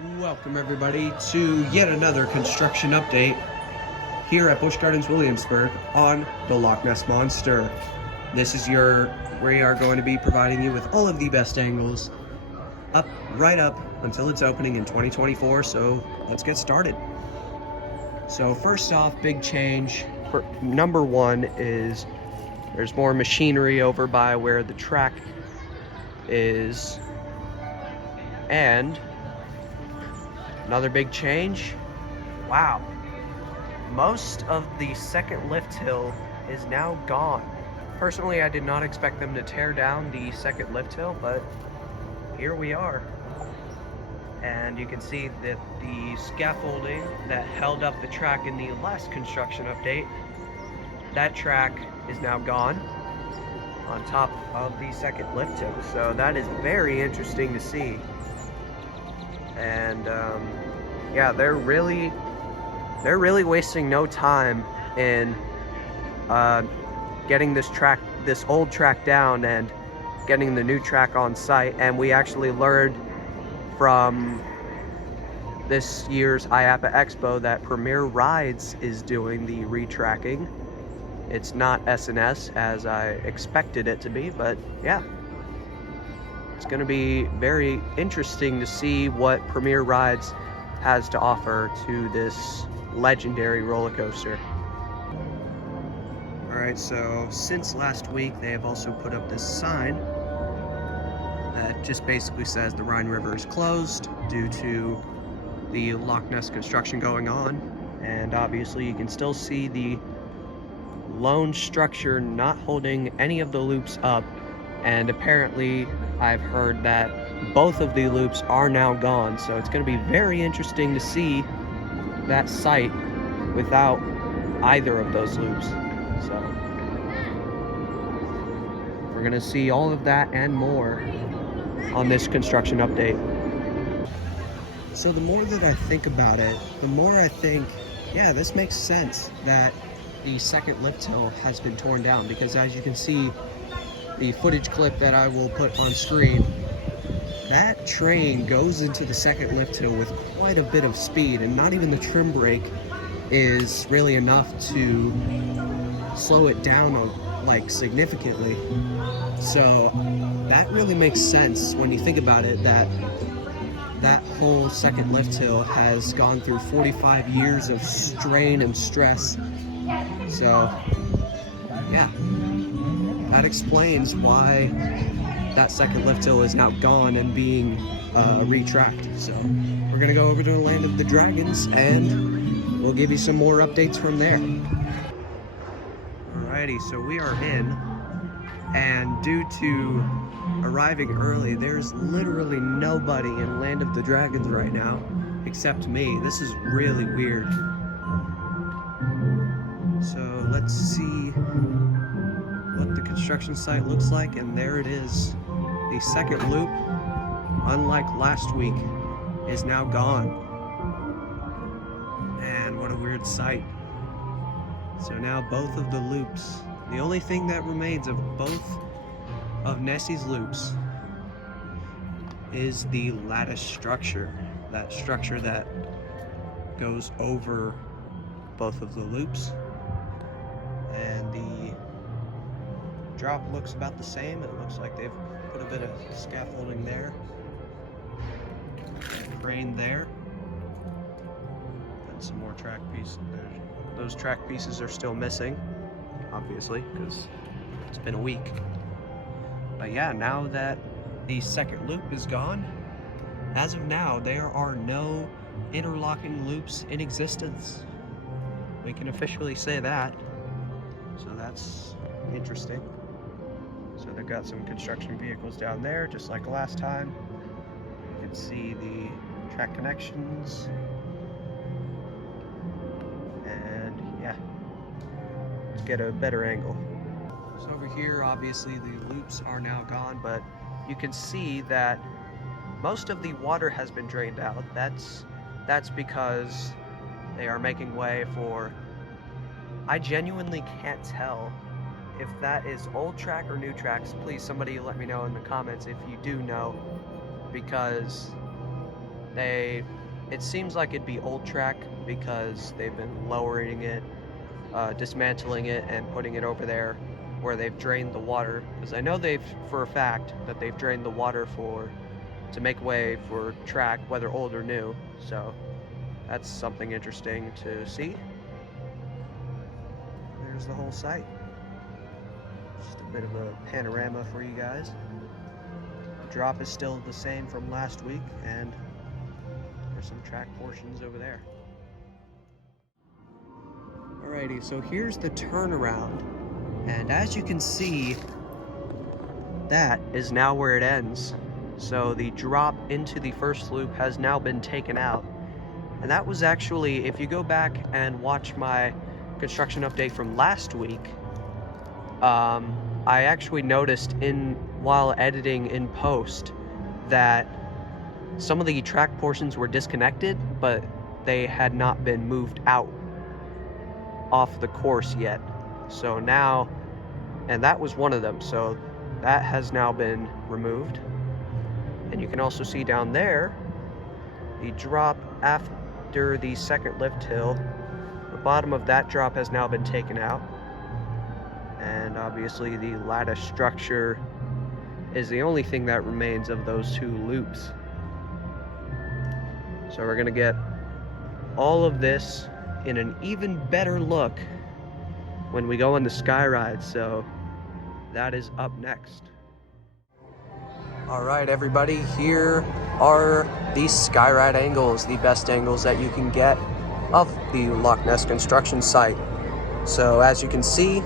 Welcome everybody to yet another construction update here at Busch Gardens Williamsburg on the Loch Ness Monster. We are going to be providing you with all of the best angles right up until its opening in 2024, so let's get started. So first off, big change. Number one is there's more machinery over by where the track is, and another big change, wow, most of the second lift hill is now gone. Personally, I did not expect them to tear down the second lift hill, but here we are. And you can see that the scaffolding that held up the track in the last construction update, that track is now gone on top of the second lift hill. So that is very interesting to see. And yeah, they're really wasting no time in getting this old track down and getting the new track on site. And we actually learned from this year's IAAPA Expo that Premier Rides is doing the retracking. It's not S&S as I expected it to be, but yeah. It's going to be very interesting to see what Premier Rides has to offer to this legendary roller coaster. Alright, so since last week they have also put up this sign that just basically says the Rhine River is closed due to the Loch Ness construction going on, and obviously you can still see the lone structure not holding any of the loops up, and apparently I've heard that both of the loops are now gone, so it's going to be very interesting to see that site without either of those loops. So we're going to see all of that and more on this construction update. So the more that I think about it, the more I think, yeah, this makes sense that the second lift hill has been torn down, because as you can see, the footage clip that I will put on screen, that train goes into the second lift hill with quite a bit of speed, and not even the trim brake is really enough to slow it down like significantly. So that really makes sense when you think about it, that whole second lift hill has gone through 45 years of strain and stress. So yeah, that explains why that second lift hill is now gone and being retracked. So we're gonna go over to the Land of the Dragons and we'll give you some more updates from there. Alrighty, so we are in, and due to arriving early, there's literally nobody in Land of the Dragons right now except me. This is really weird. So let's see what the construction site looks like, and there it is. The second loop, unlike last week, is now gone. And what a weird sight. So now both of the loops, the only thing that remains of both of Nessie's loops is the lattice structure, that structure that goes over both of the loops. And the drop looks about the same. It looks like they've put a bit of scaffolding there, crane there, and some more track pieces. Those track pieces are still missing, obviously, because it's been a week. But yeah, now that the second loop is gone, as of now, there are no interlocking loops in existence. We can officially say that. So that's interesting. So they've got some construction vehicles down there, just like last time. You can see the track connections. And yeah, let's get a better angle. So over here, obviously the loops are now gone, but you can see that most of the water has been drained out. That's because they are making way for, I genuinely can't tell if that is old track or new tracks. Please, somebody let me know in the comments if you do know, because It seems like it'd be old track because they've been lowering it, dismantling it, and putting it over there where they've drained the water. Because I know for a fact that they've drained the water to make way for track, whether old or new. So that's something interesting to see. There's the whole site. Just a bit of a panorama for you guys. The drop is still the same from last week, and there's some track portions over there. Alrighty, so here's the turnaround, and as you can see, that is now where it ends. So the drop into the first loop has now been taken out, and that was actually, if you go back and watch my construction update from last week, I actually noticed while editing in post that some of the track portions were disconnected, but they had not been moved out off the course yet. So now, and that was one of them, so that has now been removed. And you can also see down there the drop after the second lift hill. The bottom of that drop has now been taken out, and obviously the lattice structure is the only thing that remains of those two loops. So we're gonna get all of this in an even better look when we go on the sky ride, so that is up next. All right, everybody, here are the sky ride angles, the best angles that you can get of the Loch Ness construction site. So as you can see,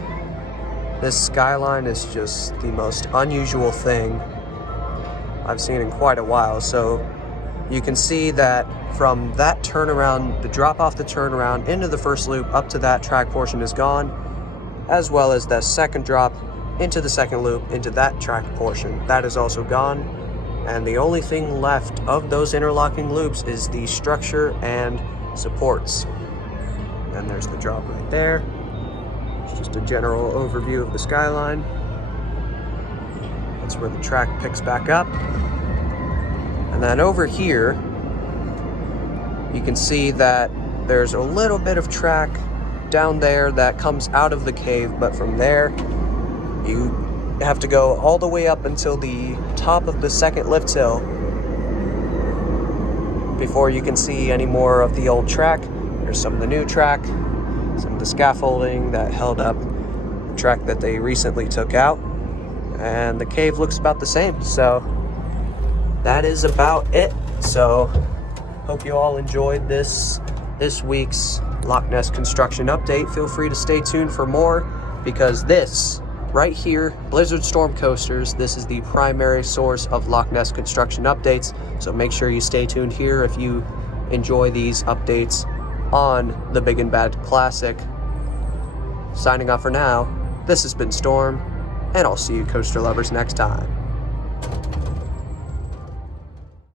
this skyline is just the most unusual thing I've seen in quite a while. So you can see that from that turnaround, the drop off the turnaround into the first loop up to that track portion is gone, as well as the second drop into the second loop into that track portion. That is also gone. And the only thing left of those interlocking loops is the structure and supports. And there's the drop right there. It's just a general overview of the skyline. That's where the track picks back up. And then over here, you can see that there's a little bit of track down there that comes out of the cave, but from there, you have to go all the way up until the top of the second lift hill before you can see any more of the old track. There's some of the new track, some of the scaffolding that held up the track that they recently took out, and the cave looks about the same. So that is about it. So hope you all enjoyed this week's Loch Ness construction update. Feel free to stay tuned for more, because this right here, BliXXardStorm coasters, this is the primary source of Loch Ness construction updates. So make sure you stay tuned here if you enjoy these updates on the Big and Bad Classic. Signing off for now, this has been Storm, and I'll see you coaster lovers next time.